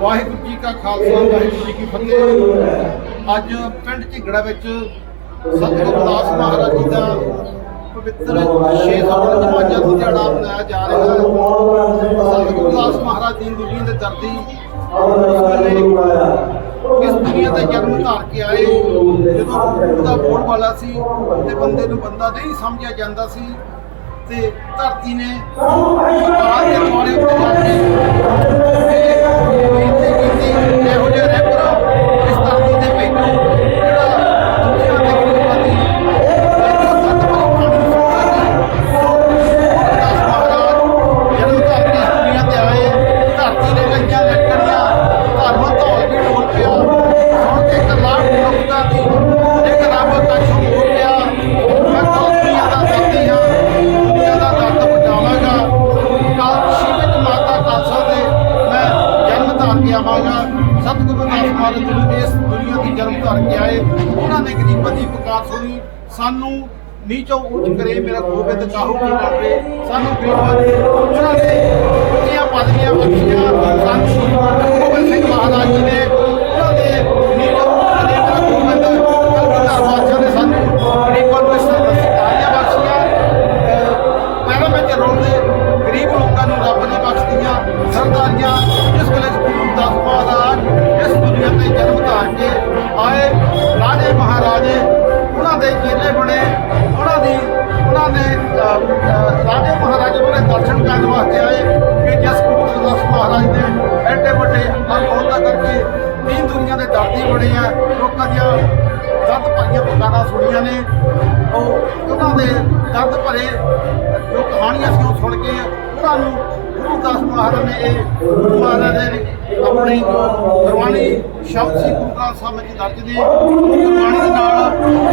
ਵਾਹਿਗੁਰੂ ਜੀ ਕਾ ਖਾਲਸਾ, ਵਾਹਿਗੁਰੂ ਜੀ ਕੀ ਫਤਿਹ। ਅੱਜ ਪਿੰਡ ਝਿਗੜਾ ਵਿੱਚ ਸਤਿਗੁਰੂ ਦਾਸ ਮਹਾਰਾਜ ਜੀ ਦਾ ਪਵਿੱਤਰ 649 ਦਾ ਦਿਹਾੜਾ ਮਨਾਇਆ ਜਾ ਰਿਹਾ ਹੈ। ਸਤਿਗੁਰੂ ਦਾਸ ਮਹਾਰਾਜ ਦੀ ਦੁਨੀਆ ਦੇ ਦਰਦੀ ਇਸ ਦੁਨੀਆ ਤੇ ਜਨਮ ਧਾਰ ਕੇ ਆਏ। ਜਦੋਂ ਉਹਦਾ ਬੋਲ ਵਾਲਾ ਸੀ ਤੇ ਬੰਦੇ ਨੂੰ ਬੰਦਾ ਨਹੀਂ ਸਮਝਿਆ ਜਾਂਦਾ ਸੀ ਤੇ ਧਰਤੀ ਨੇ ਆਹ ਦੇ ਦੁਆਲੇ ਉੱਤੇ ਧਾਰ ਸਤਿਗੁਰੂ ਦਾਸ ਮਹਾਰਾਜ ਜੀ ਇਸ ਦੁਨੀਆ ਦੀ ਜਨਮ ਧਾਰ ਕੇ ਆਏ, ਉਹਨਾਂ ਨੇ ਗਰੀਬਾਂ ਦੀ ਵਿਕਾਸ ਹੋਈ ਸਾਨੂੰ ਨੀਚੋਂ ਉੱਚ ਕਰੇ, ਮੇਰਾ ਗੋਬਿੰਦ ਕਾਹੂ ਕੀ ਕਰਦੇ ਸਾਨੂੰ ਗਰੀਬਾਂ ਦੀ ਉਹਨਾਂ ਨੇ ਉੱਚੀਆਂ ਪਦਵੀਆਂ ਬਖਸ਼ੀਆਂ ਸਾਨੂੰ ਗੋਬਿੰਦ ਸਿੰਘ ਮਹਾਰਾਜ ਜੀ ਨੇ, ਉਹਨਾਂ ਦੇ ਨੀਚੋਂ ਉੱਚ ਕਰੇ ਮੇਰਾ ਗੋਬਿੰਦ ਕਲਗੀਧਰ ਬਾਦਸ਼ਾਹ ਨੇ ਸਾਨੂੰ ਗਰੀਬਾਂ ਨੂੰ ਇਸ ਸਤਾਰੀਆਂ ਬਖਸ਼ੀਆਂ ਪੈਰਾਂ ਵਿੱਚ ਰੋਂਦੇ, ਗਰੀਬ ਲੋਕਾਂ ਨੂੰ ਰੱਬ ਨੇ ਬਖਸ਼ਦੀਆਂ ਸਰਦਾਰੀਆਂ ਜਿਸ ਵੇਲੇ ਦੁਨੀਆ ਜਨਮ ਧਾਰ ਕੇ ਆਏ ਰਾਜੇ ਮਹਾਰਾਜੇ, ਉਹਨਾਂ ਦੇ ਚੇਲੇ ਬਣੇ, ਉਹਨਾਂ ਦੀ, ਉਹਨਾਂ ਨੇ ਰਾਜੇ ਮਹਾਰਾਜੇ ਉਹਨਾਂ ਦੇ ਦਰਸ਼ਨ ਕਰਨ ਵਾਸਤੇ ਆਏ ਕਿ ਜਿਸ ਗੁਰੂ ਗੁਰਦਾਸ ਮਹਾਰਾਜ ਨੇ ਐਡੇ ਵੱਡੇ ਅਨਮੋਲਤਾ ਕਰਕੇ ਤੀਨ ਦੁਨੀਆ ਦੇ ਦਰਦੀ ਬਣੇ ਆ, ਲੋਕਾਂ ਦੀਆਂ ਦਰਦ ਭਰੀਆਂ ਪੁਕਾਰਾਂ ਸੁਣੀਆਂ ਨੇ। ਉਹ ਉਹਨਾਂ ਦੇ ਦਰਦ ਭਰੇ ਜੋ ਕਹਾਣੀਆਂ ਸੀ ਉਹ ਸੁਣ ਕੇ ਉਹਨਾਂ ਨੂੰ ਗੁਰੂ ਦਾਸ ਮਹਾਰਾਜ ਨੇ ਇਹ ਗੁਰੂ ਮਹਾਰਾਜ ਨੇ ਆਪਣੀ ਜੋ ਗੁਰਬਾਣੀ ਸ਼ਬਦ ਸੀ ਗੁਰੂ ਗ੍ਰੰਥ ਸਾਹਿਬ ਵਿੱਚ ਦਰਜ ਨੇ ਗੁਰਬਾਣੀ ਦੇ ਨਾਲ